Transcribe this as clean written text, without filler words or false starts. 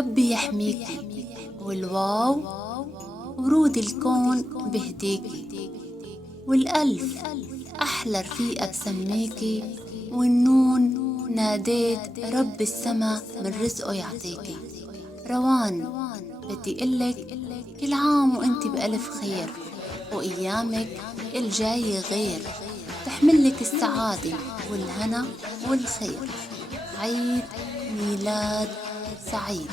ربي يحميكي، والواو ورود الكون بهديكي، والألف أحلى رفيقة بسميكي، والنون ناديت رب السما من رزقه يعطيكي. روان بدي قلك كل عام وانت بألف خير، وأيامك الجاي غير، تحملك السعادة والهنا والخير. عيد ميلاد سعيد.